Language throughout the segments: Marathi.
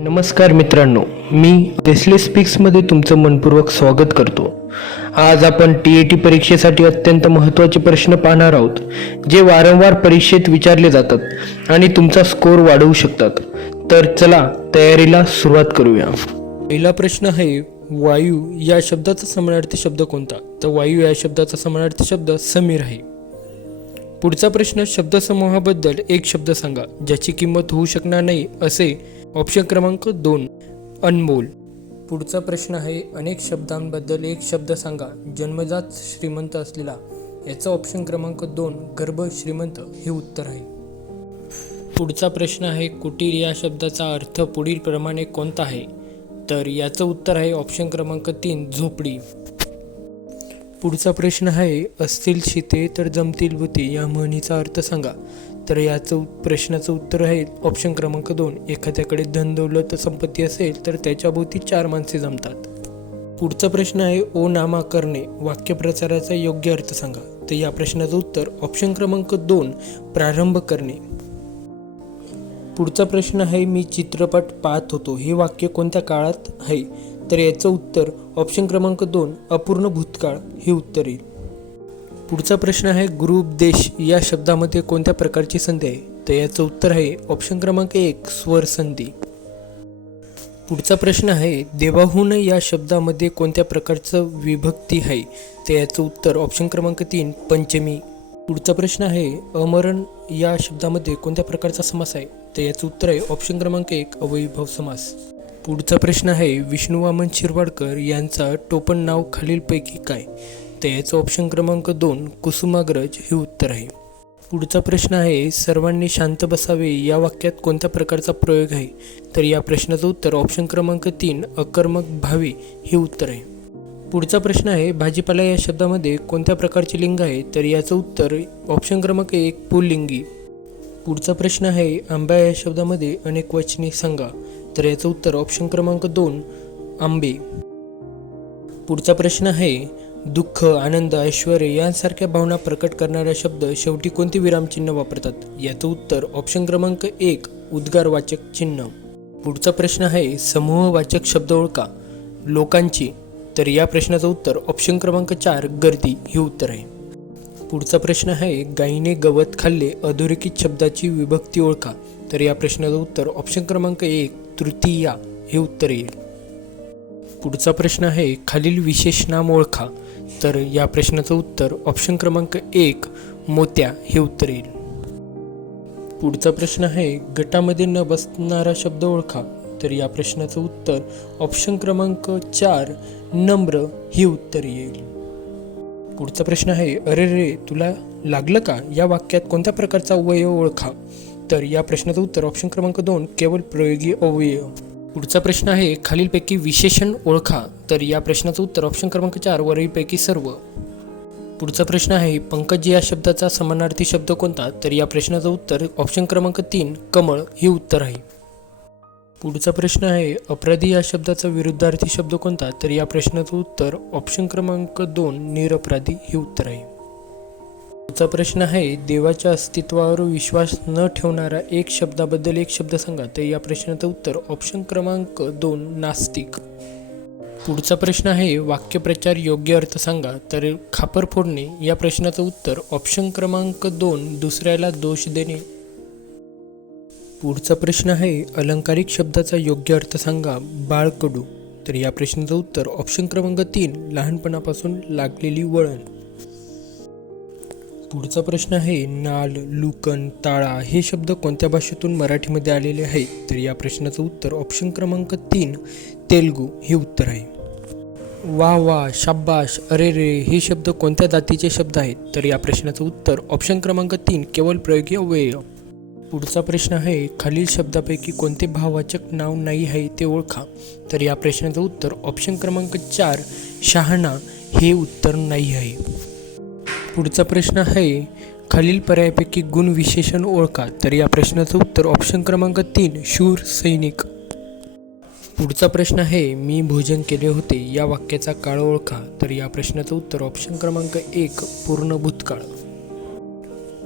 नमस्कार मित्रांनो मी देसले स्पीक्समध्ये तुमचं मनपूर्वक स्वागत करतो. आज आपण टी ए टी परीक्षेसाठी अत्यंत महत्त्वाचे प्रश्न पाहणार आहोत जे वारंवार परीक्षेत विचारले जातात आणि तुमचा स्कोर वाढवू शकतात. तर चला तयारीला सुरुवात करूया. पहिला प्रश्न आहे वायू या शब्दाचा समानार्थी शब्द कोणता? तर वायू या शब्दाचा समानार्थी शब्द समीर आहे. पुढचा प्रश्न शब्दसमूहाबद्दल एक शब्द सांगा ज्याची किंमत होऊ शकणार नाही असे ऑप्शन क्रमांक दोन अनमोल. पुढचा प्रश्न आहे अनेक शब्दांबद्दल एक शब्द सांगा जन्मजात श्रीमंत असलेला. याचा ऑप्शन क्रमांक दोन गर्भ श्रीमंत हे उत्तर आहे. पुढचा प्रश्न आहे कुटीर या शब्दाचा अर्थ पुढील प्रमाणे कोणता आहे? तर याचं उत्तर आहे ऑप्शन क्रमांक तीन झोपडी. पुढचा प्रश्न आहे असतील शिते तर जमतील भूती या म्हणीचा अर्थ सांगा. तर याचं प्रश्नाचं उत्तर आहे ऑप्शन क्रमांक दोन. एखाद्याकडे धन दौलत संपत्ती असेल तर त्याच्या भोवती चार माणसे जमतात. पुढचा प्रश्न आहे ओ नामा करणे वाक्यप्रचाराचा योग्य अर्थ सांगा. तर या प्रश्नाचं उत्तर ऑप्शन क्रमांक दोन प्रारंभ करणे. पुढचा प्रश्न आहे मी चित्रपट पाहत होतो. हे वाक्य कोणत्या काळात आहे? तर याचं उत्तर ऑप्शन क्रमांक दोन अपूर्ण भूतकाळ हे उत्तर येईल. पुढचा प्रश्न आहे गुरुपदेश या शब्दामध्ये कोणत्या प्रकारची संधी आहे? तर याचं उत्तर आहे ऑप्शन क्रमांक एक स्वर संधी. पुढचा प्रश्न आहे देवाहून या शब्दामध्ये कोणत्या प्रकारचं विभक्ती आहे? तर याचं उत्तर ऑप्शन क्रमांक तीन पंचमी. पुढचा प्रश्न आहे अमरण या शब्दामध्ये कोणत्या प्रकारचा समास आहे? तर याचं उत्तर आहे ऑप्शन क्रमांक एक अवैभव समास. पुढचा प्रश्न आहे विष्णू वामन शिरवाडकर यांचा टोपण नाव खालीलपैकी काय? तर याचं ऑप्शन क्रमांक दोन कुसुमाग्रज हे उत्तर आहे. पुढचा प्रश्न आहे सर्वांनी शांत बसावे या वाक्यात कोणत्या प्रकारचा प्रयोग आहे? तर या प्रश्नाचं उत्तर ऑप्शन क्रमांक तीन अकर्मक भावे हे उत्तर आहे. पुढचा प्रश्न आहे भाजीपाला या शब्दामध्ये कोणत्या प्रकारचे लिंग आहे? तर याचं उत्तर ऑप्शन क्रमांक एक पुल्लिंगी. पुढचा प्रश्न आहे आंबा या शब्दामध्ये अनेक वचने सांगा. तर याचं उत्तर ऑप्शन क्रमांक दोन आंबे. पुढचा प्रश्न आहे दुःख आनंद ऐश्वर यांसारख्या भावना प्रकट करणारा शब्द शेवटी कोणते विरामचिन्ह वापरतात? याचं उत्तर ऑप्शन क्रमांक एक उद्गारवाचक चिन्ह. पुढचा प्रश्न आहे समूहवाचक शब्द ओळखा. लोकांची. तर या प्रश्नाचं उत्तर ऑप्शन क्रमांक चार गर्दी हे उत्तर आहे. पुढचा प्रश्न आहे गायीने गवत खाल्ले अधोरेखित शब्दाची विभक्ती ओळखा. तर या प्रश्नाचं उत्तर ऑप्शन क्रमांक एक तृतीया हे उत्तर येईल. पुढचा प्रश्न आहे खालील विशेष नाम ओळखा. तर या प्रश्नाचं उत्तर ऑप्शन क्रमांक एक मोत्या हे उत्तर येईल. पुढचा प्रश्न आहे गटामध्ये न बसणारा शब्द ओळखा. तर या प्रश्नाचं उत्तर ऑप्शन क्रमांक चार नम्र हे उत्तर येईल. पुढचा प्रश्न आहे अरे रे तुला लागलं का? या वाक्यात कोणत्या प्रकारचा अवयव ओळखा? तर या प्रश्नाचं उत्तर ऑप्शन क्रमांक दोन केवळ प्रयोगी अवयव. पुढचा प्रश्न आहे खालीलपैकी विशेषण ओळखा. तर या प्रश्नाचं उत्तर ऑप्शन क्रमांक चार वरीलपैकी सर्व. पुढचा प्रश्न आहे पंकज या शब्दाचा समानार्थी शब्द कोणता? तर या प्रश्नाचं उत्तर ऑप्शन क्रमांक तीन कमळ हे उत्तर आहे. पुढचा प्रश्न आहे अपराधी या शब्दाचा विरुद्धार्थी शब्द कोणता? तर या प्रश्नाचं उत्तर ऑप्शन क्रमांक दोन निरपराधी हे उत्तर आहे. पुढचा प्रश्न आहे देवाच्या अस्तित्वावर विश्वास न ठेवणारा एक शब्दाबद्दल एक शब्द सांगा. तर या प्रश्नाचं उत्तर ऑप्शन क्रमांक दोन नास्तिक. पुढचा प्रश्न आहे वाक्यप्रचार योग्य अर्थ सांगा. तर खापर फोडणे या प्रश्नाचं उत्तर ऑप्शन क्रमांक दोन दुसऱ्याला दोष देणे. पुढचा प्रश्न आहे अलंकारिक शब्दाचा योग्य अर्थ सांगा बाळकडू तर या प्रश्नाचं उत्तर ऑप्शन क्रमांक तीन लहानपणापासून लागलेली वळण. पुढचा प्रश्न आहे नाल लुकन ताळा हे शब्द कोणत्या भाषेतून मराठीमध्ये आलेले आहेत तर या प्रश्नाचं उत्तर ऑप्शन क्रमांक तीन तेलगू हे उत्तर आहे. वा वा शाब्बाश अरे रे हे शब्द कोणत्या जातीचे शब्द आहेत? तर या प्रश्नाचं उत्तर ऑप्शन क्रमांक तीन केवळ प्रयोगी अवयव पुढचा प्रश्न आहे खालील शब्दापैकी कोणते भाववाचक नाव नाही आहे ते ओळखा. तर या प्रश्नाचं उत्तर ऑप्शन क्रमांक चार शहाणा हे उत्तर नाही आहे. पुढचा प्रश्न आहे खालील पर्यायापैकी गुण विशेषण ओळखा. तर या प्रश्नाचं उत्तर ऑप्शन क्रमांक तीन शूर सैनिक. पुढचा प्रश्न आहे मी भोजन केले होते या वाक्याचा काळ ओळखा. तर या प्रश्नाचं उत्तर ऑप्शन क्रमांक एक पूर्ण भूतकाळ.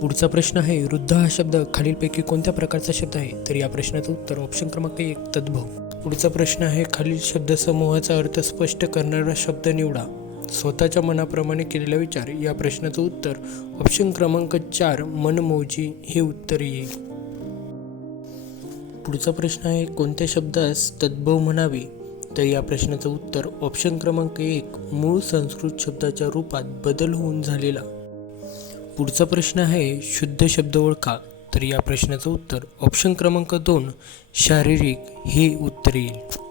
पुढचा प्रश्न आहे वृद्ध हा शब्द खालीलपैकी कोणत्या प्रकारचा शब्द आहे? तर या प्रश्नाचं उत्तर ऑप्शन क्रमांक एक तद्भव. पुढचा प्रश्न आहे खालील शब्दसमूहाचा अर्थ स्पष्ट करणारा शब्द निवडा. स्वतःच्या मनाप्रमाणे केलेला विचार. या प्रश्नाचं उत्तर. ऑप्शन क्रमांक चार मनमोजी. हे उत्तर येईल पुढचा प्रश्न आहे कोणत्या शब्दास तद्भव म्हणावे? तर या प्रश्नाचं उत्तर ऑप्शन क्रमांक एक मूळ संस्कृत शब्दाच्या रूपात बदल होऊन झालेला. पुढचा प्रश्न आहे शुद्ध शब्द ओळखा. तर या प्रश्नाचं उत्तर ऑप्शन क्रमांक दोन शारीरिक हे उत्तर येईल.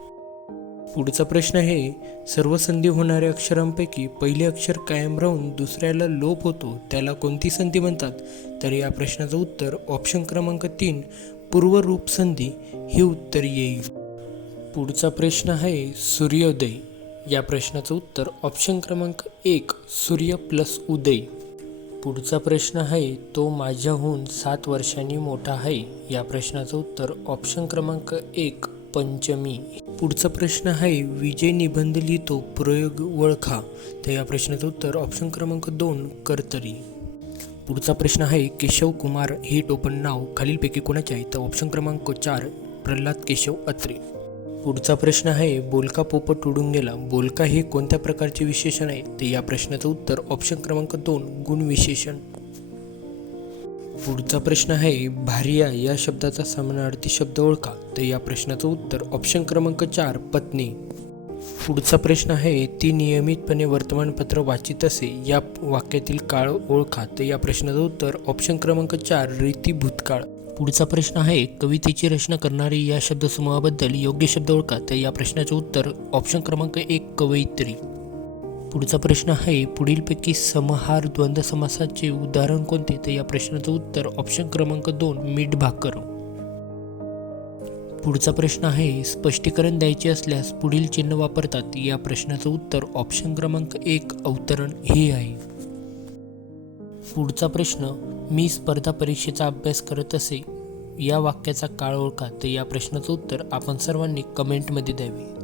पुढचा प्रश्न आहे सर्व संधी होणाऱ्या अक्षरांपैकी पहिले अक्षर कायम राहून दुसऱ्याला लोप होतो त्याला कोणती संधी म्हणतात? तर या प्रश्नाचं उत्तर ऑप्शन क्रमांक तीन पूर्वरूप संधी हे उत्तर येईल. पुढचा प्रश्न आहे सूर्योदय. या प्रश्नाचं उत्तर ऑप्शन क्रमांक एक सूर्य प्लस उदय. पुढचा प्रश्न आहे तो माझ्याहून सात वर्षांनी मोठा आहे. या प्रश्नाचं उत्तर ऑप्शन क्रमांक एक पंचमी. पुढचा प्रश्न आहे विजय निबंध लिहितो प्रयोग ओळखा. तर या प्रश्नाचं उत्तर ऑप्शन क्रमांक दोन कर्तरी. पुढचा प्रश्न आहे केशव कुमार हे टोपण नाव खालीलपैकी कोणाचे आहे? तर ऑप्शन क्रमांक चार प्रल्हाद केशव अत्रे. पुढचा प्रश्न आहे बोलका पोपट उडून गेला बोलका हे कोणत्या प्रकारचे विशेषण आहे? ते या प्रश्नाचं उत्तर ऑप्शन क्रमांक दोन गुण विशेषण पुढचा प्रश्न आहे भारिया या शब्दाचा समानार्थी शब्द ओळखा. तर या प्रश्नाचं उत्तर ऑप्शन क्रमांक चार पत्नी. पुढचा प्रश्न आहे ती नियमितपणे वर्तमानपत्र वाचित असे या वाक्यातील काळ ओळखा. तर या प्रश्नाचं उत्तर ऑप्शन क्रमांक चार रीती भूतकाळ. पुढचा प्रश्न आहे कवितेची रचना करणारी या शब्दसमूहाबद्दल योग्य शब्द ओळखा. तर या प्रश्नाचे उत्तर ऑप्शन क्रमांक एक कवयित्री. पुढचा प्रश्न आहे पुढीलपैकी समहार द्वंद्व समासाचे उदाहरण कोणते? तर या प्रश्नाचं उत्तर ऑप्शन क्रमांक दोन मीठ भाकर. पुढचा प्रश्न आहे स्पष्टीकरण द्यायचे असल्यास पुढील चिन्ह वापरतात. या प्रश्नाचं उत्तर ऑप्शन क्रमांक एक अवतरण हे आहे. पुढचा प्रश्न मी स्पर्धा परीक्षेचा अभ्यास करत असे या वाक्याचा काळ ओळखा. तर या प्रश्नाचं उत्तर आपण सर्वांनी कमेंटमध्ये द्यावे.